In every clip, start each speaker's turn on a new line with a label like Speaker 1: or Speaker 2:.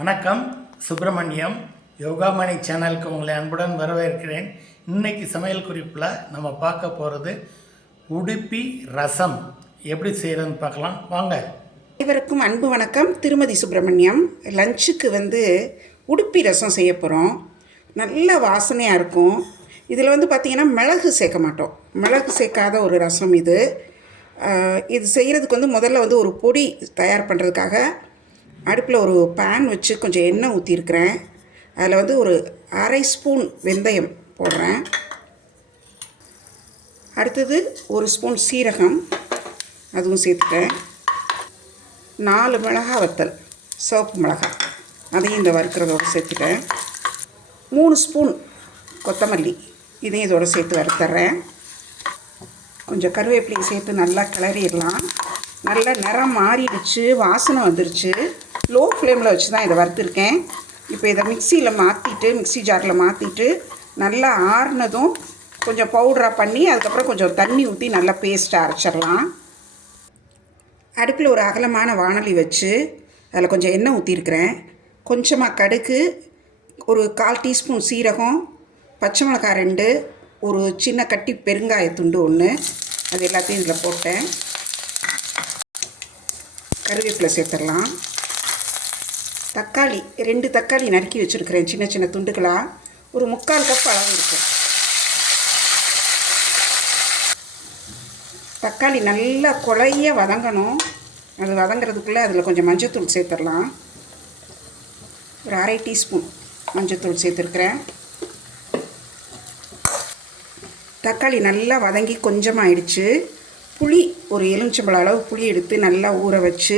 Speaker 1: வணக்கம் சுப்பிரமணியம் யோகாமணி சேனலுக்கு உங்களை அன்புடன் வரவேற்கிறேன். இன்றைக்கி சமையல் குறிப்பில் நம்ம பார்க்க போகிறது உடுப்பி ரசம். எப்படி செய்கிறதுன்னு பார்க்கலாம். வாங்க.
Speaker 2: அனைவருக்கும் அன்பு வணக்கம். திருமதி சுப்பிரமணியம் லஞ்சுக்கு வந்து உடுப்பி ரசம் செய்ய போகிறோம் நல்ல வாசனையாக இருக்கும். இதில் வந்து பார்த்திங்கன்னா மிளகு சேர்க்க மாட்டோம். மிளகு சேர்க்காத ஒரு ரசம் இது. இது செய்கிறதுக்கு வந்து முதல்ல வந்து ஒரு பொடி தயார் பண்ணுறதுக்காக அடுப்பில் ஒரு பேன் வச்சு கொஞ்சம் எண்ணெய் ஊற்றிருக்கிறேன் அதில் வந்து ஒரு அரை ஸ்பூன் வெந்தயம் போடுறேன். அடுத்தது ஒரு ஸ்பூன் சீரகம் அதுவும் சேர்த்துட்டேன். நாலு மிளகா வத்தல் சிவப்பு மிளகாய் அதையும் இந்த வறுக்கிறதோடு சேர்த்துட்டேன். மூணு ஸ்பூன் கொத்தமல்லி இதையும் இதோட சேர்த்து வறுத்துறேன். கொஞ்சம் கருவேப்பிலையும் சேர்த்து நல்லா கிளறிடலாம். நல்ல நிறம் மாறிடுச்சு வாசனை வந்துருச்சு. லோ ஃப்ளேமில் வச்சு தான் இதை வறுத்துருக்கேன். இப்போ இதை மிக்சியில் மாற்றிட்டு மிக்ஸி ஜாரில் மாற்றிட்டு நல்லா ஆறுனதும் கொஞ்சம் பவுடராக பண்ணி அதுக்கப்புறம் கொஞ்சம் தண்ணி ஊற்றி நல்லா பேஸ்ட்டாக அரைச்சிடலாம். அடுப்பில் ஒரு அகலமான வானொலி வச்சு அதில் கொஞ்சம் எண்ணெய் ஊற்றிருக்கிறேன் கொஞ்சமாக கடுகு ஒரு கால் டீஸ்பூன் சீரகம் பச்சை மிளகாய் ரெண்டு ஒரு சின்ன கட்டி பெருங்காயத்துண்டு ஒன்று அது எல்லாத்தையும் இதில் போட்டேன். கருவேப்பிலை சேர்த்துடலாம். தக்காளி ரெண்டு தக்காளி நறுக்கி வச்சுருக்கிறேன் சின்ன சின்ன துண்டுகளாக ஒரு முக்கால் கப் அளவு இருக்குது தக்காளி நல்லா குழைய வதங்கணும். அது வதங்கிறதுக்குள்ளே அதில் கொஞ்சம் மஞ்சத்தூள் சேர்த்துடலாம். ஒரு அரை டீஸ்பூன் மஞ்சத்தூள் சேர்த்துருக்குறேன். தக்காளி நல்லா வதங்கி கொஞ்சமாக ஆயிடுச்சு புளி ஒரு எலுமிச்சம்பழம் அளவு புளி எடுத்து நல்லா ஊற வச்சு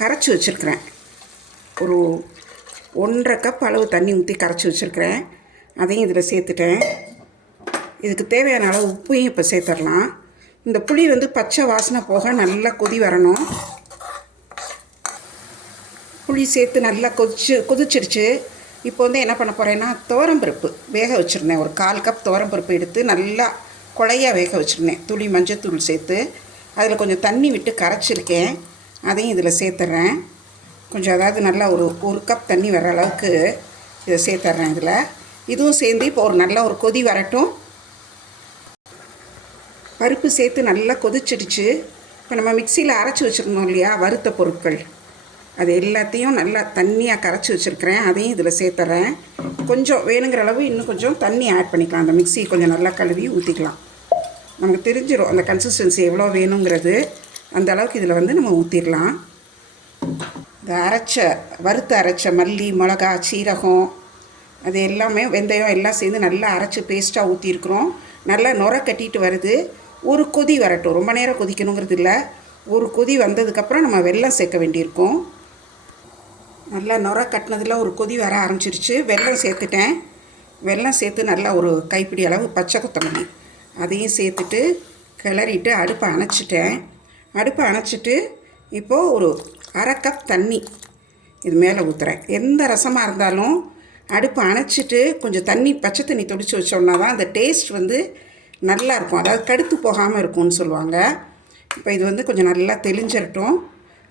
Speaker 2: கரைச்சி வச்சுருக்கிறேன். ஒரு ஒன்றரை கப் அளவு தண்ணி ஊற்றி கரைச்சி வச்சுருக்கிறேன். அதையும் இதில் சேர்த்துட்டேன். இதுக்கு தேவையான அளவு உப்பையும் இப்போ சேர்த்துடலாம். இந்த புளி வந்து பச்சை வாசனை போக நல்லா கொதி வரணும். புளி சேர்த்து நல்லா கொதிச்சு கொதிச்சிடுச்சு. இப்போ வந்து என்ன பண்ண போகிறேன்னா துவரம்பருப்பு வேக வச்சுருந்தேன். ஒரு கால் கப் துவரம்பருப்பு எடுத்து நல்லா குழையாக வேக வச்சுருந்தேன். துளி மஞ்சத்தூள் சேர்த்து. அதில் கொஞ்சம் தண்ணி விட்டு கரைச்சிருக்கேன். அதையும் இதில் சேர்த்துட்றேன் கொஞ்சம் அதாவது நல்லா ஒரு ஒரு கப் தண்ணி வர அளவுக்கு இதை சேர்த்துட்றேன் இதில். இதுவும் சேர்ந்து இப்போ ஒரு நல்ல ஒரு கொதி வரட்டும். பருப்பு சேர்த்து நல்லா கொதிச்சிடுச்சு. இப்போ நம்ம மிக்சியில் அரைச்சி வச்சுருந்தோம் இல்லையா வறுத்த பொருட்கள். அது எல்லாத்தையும் நல்லா தண்ணியாக கரைச்சி வச்சுருக்கிறேன். அதையும் இதில் சேர்த்துறேன். கொஞ்சம் வேணுங்கிற அளவு இன்னும் கொஞ்சம் தண்ணி ஆட் பண்ணிக்கலாம். அந்த மிக்ஸி கொஞ்சம் நல்லா கழுவி ஊற்றிக்கலாம் நமக்கு தெரிஞ்சிடும் அந்த கன்சிஸ்டன்சி எவ்வளோ வேணுங்கிறது. அந்த அளவுக்கு இதில் வந்து நம்ம ஊற்றிடலாம் இந்த அரைச்ச வறுத்து அரைச்ச மல்லி மிளகா சீரகம் அது எல்லாமே வெந்தயம் எல்லாம் சேர்ந்து நல்லா அரைச்சி பேஸ்ட்டாக ஊற்றிருக்குறோம் நல்லா நுர கட்டிட்டு வருது. ஒரு கொதி வரட்டும். ரொம்ப நேரம் கொதிக்கணுங்கிறது இல்லை. ஒரு கொதி வந்ததுக்கப்புறம் நம்ம வெள்ளம் சேர்க்க வேண்டியிருக்கும். நல்லா நுர கட்டினதில் ஒரு கொதி வர ஆரம்பிச்சிருச்சு. வெள்ளம் சேர்த்துட்டேன். வெல்லம் சேர்த்து நல்லா ஒரு கைப்பிடி அளவு பச்சை கொத்தமல்லி. அதையும் சேர்த்துட்டு கிளறிட்டு அடுப்பை அணைச்சிட்டேன். அடுப்பை அணைச்சிட்டு இப்போது ஒரு அரை கப் தண்ணி இது மேலே ஊற்றுறேன் எந்த ரசமாக இருந்தாலும் அடுப்பை அணைச்சிட்டு கொஞ்சம் தண்ணி பச்சை தண்ணி தொடிச்சு வச்சோம்னா தான் அந்த டேஸ்ட் வந்து நல்லா இருக்கும். அதாவது கடுத்து போகாமல் இருக்கும்னு சொல்லுவாங்க. இப்போ இது வந்து கொஞ்சம் நல்லா தெளிஞ்சிடட்டும்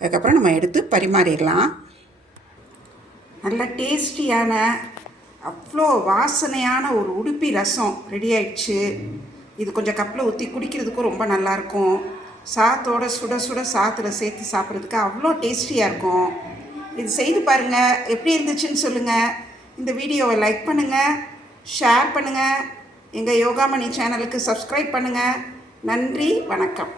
Speaker 2: அதுக்கப்புறம் நம்ம எடுத்து பரிமாறிடலாம். நல்ல டேஸ்டியான அவ்வளோ வாசனையான ஒரு உடுப்பி ரசம் ரெடி ஆயிடுச்சு. இது கொஞ்சம் கப்பில் ஊற்றி குடிக்கிறதுக்கும் ரொம்ப நல்லாயிருக்கும். சாத்தோட சுட சுட சாத்தில் சேர்த்து சாப்பிட்றதுக்கு அவ்வளோ டேஸ்டியாக இருக்கும். இது செய்து பாருங்கள் எப்படி இருந்துச்சுன்னு சொல்லுங்கள் இந்த வீடியோவை லைக் பண்ணுங்கள் ஷேர் பண்ணுங்கள் எங்கள் யோகாமணி சேனலுக்கு சப்ஸ்கிரைப் பண்ணுங்கள் நன்றி. வணக்கம்.